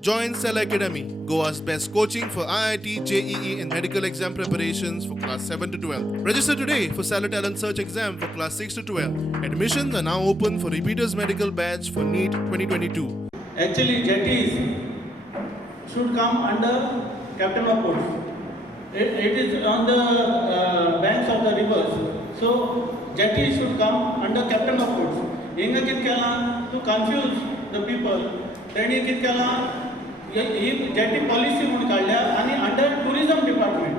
Join Stella Academy, Goa's best coaching for IIT, JEE and medical exam preparations for class 7 to 12. Register today for Stella Talent Search exam for class 6 to 12. Admissions are now open for repeaters medical batch for NEET 2022. Actually, jetties should come under captain of ports. It is on the banks of the rivers. So, jetties should come under captain of ports. Inga kit kela to confuse the people. Then kit kela jetty policy म्हणून काढल्या आणि under tourism department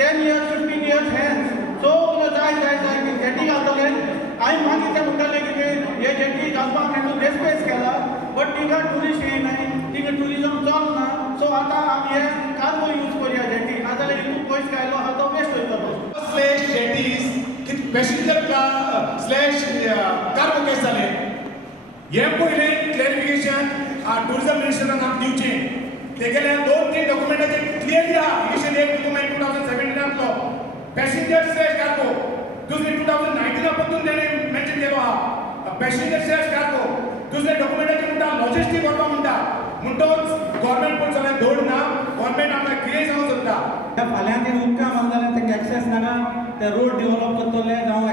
10 years 15 years hence so जाय jetty घालतले हांवें मागीर म्हणटाले की हे jetty घालपाक मेळून रेस्पेस केला बट तिका टुरिस्ट येयनाय तिका टुरिझम चलना सो आतां आमी हे कार्गो यूज करूया जेटी नाजाल्यार हितून पयस घायलो आहा तो वेस्ट वयतलो slash jetties passenger slash cargo case जाले हे पयले क्लॅरिफिकेशन टुरिझम मिनिस्टरान आमकां दिवचें तेगेले 2-3 डॉक्युमेंटाचे क्लियरली आहा इशेन एक डॉक्युमेंट 2017 आतलो पॅसेंजर स्लॅश कार्गो दुसरे 2019 पासून तेणे मेन्शन केलो आहा पॅसेंजर स्लॅश कार्गो दुसरे डॉक्युमेंटाचे म्हणटा लॉजिस्टिक करपा म्हणटा म्हणटोच गव्हर्नमेंट पण सगळ्या धोड ना गव्हर्नमेंट आमकां कितें सांगूंक सोदता फाल्यां ते उदका मारलें तांकां एक्सेस नाका ते रोड डेव्हलप करतले जावं